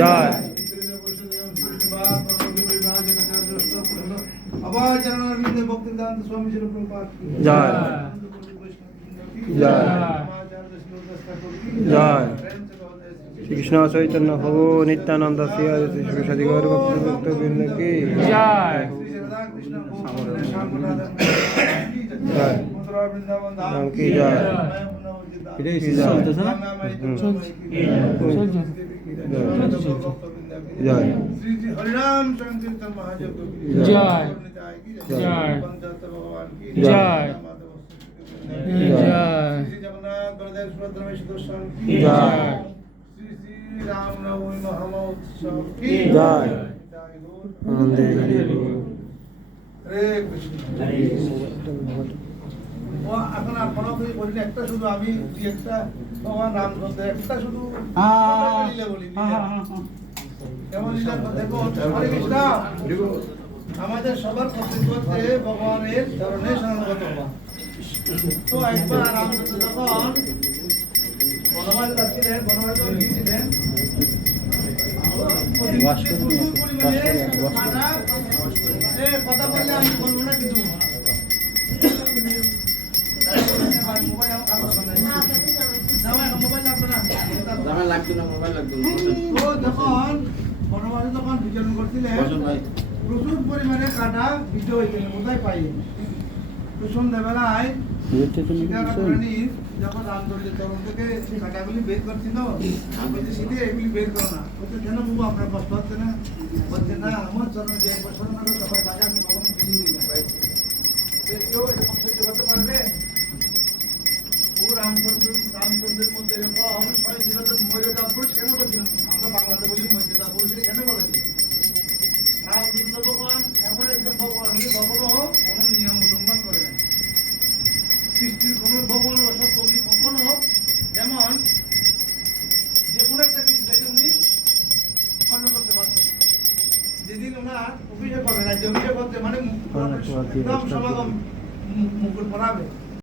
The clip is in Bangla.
জয় আবার জানার বিন্দে ভক্তিদান্ত স্বামী ছিল প্রপাত জয় জয় জয় শ্রীকৃষ্ণ চৈতন্য প্রভু নিত্যানন্দ শ্রী শ্রী সাধি গৌর ভক্ত বৃন্দ কি জয় জয় রাম কি জয় জয় হরিনাম সংকীর্তন মহাযজ্ঞ জয় জয় জয় জয় শ্রী জগন্নাথ বলদেব সুভদ্রা সুদর্শন জয় শ্রী শ্রী রাম নবমী মহোৎসব কি জয় আনন্দে হরি হরে কৃষ্ণ ও এখন আর কোনো কিছু বলি না, একটা শুধু আমি দুই একটা ভগবান রাম বলতে একটা শুধু বলি কেমন লীলা দেখো। হরে কৃষ্ণ। আমাদের সবার কর্তব্যতে ভগবানের চরণে শরণাগত হওয়া। তো একবার রামচন্দ্র যখন বনবাসে যাচ্ছিলেন, বনবাসে যখন গিয়েছিলেন, প্রচুর পরিমাণে কথা বললে আমি বলবো না কিন্তু যখন বনবাসে যখন বিচরণ করছিলেন প্রচুর পরিমাণে কাটা বিদ্য হয়েছিল, কোথায় পাই সন্ধ্যাবেলায় যখন রামচন্দ্রের চরণ থেকে কাটাগুলি বের করছিল, বলছে সিধে এগুলি বের করো না। বলছে কেন বাবু আপনার কষ্ট হচ্ছে না? বলছে না, আমার চরণ যে একবার স্মরণ করো তখন টাকা আমি কখনো ফিরিয়ে দিই না। কেউ এরকম সহ্য করতে পারবে? ও রামচন্দ্রের মধ্যে এরকম ছয় ছিল তো মর্যাদা পুরুষ কেন বলছিলাম? আমরা বাংলাতে বলি মর্যাদা পুরুষ কেন বলেছি? রামচন্দ্র ভগবান এমন একজন ভগবান উনি কখনো কোনো নিয়ম উল্লঙ্ঘন করে নাই। সৃষ্টির কোনো ভগবান অসত্য উনি কখনো যেমন যে কোনো একটা কিছু চাইলে উনি খণ্ড করতে পারত। যেদিন ওনার অভিষেক হবে, রাজ্যে অভিষেক হচ্ছে মানে একদম সমাগম মুকুট পরাবে,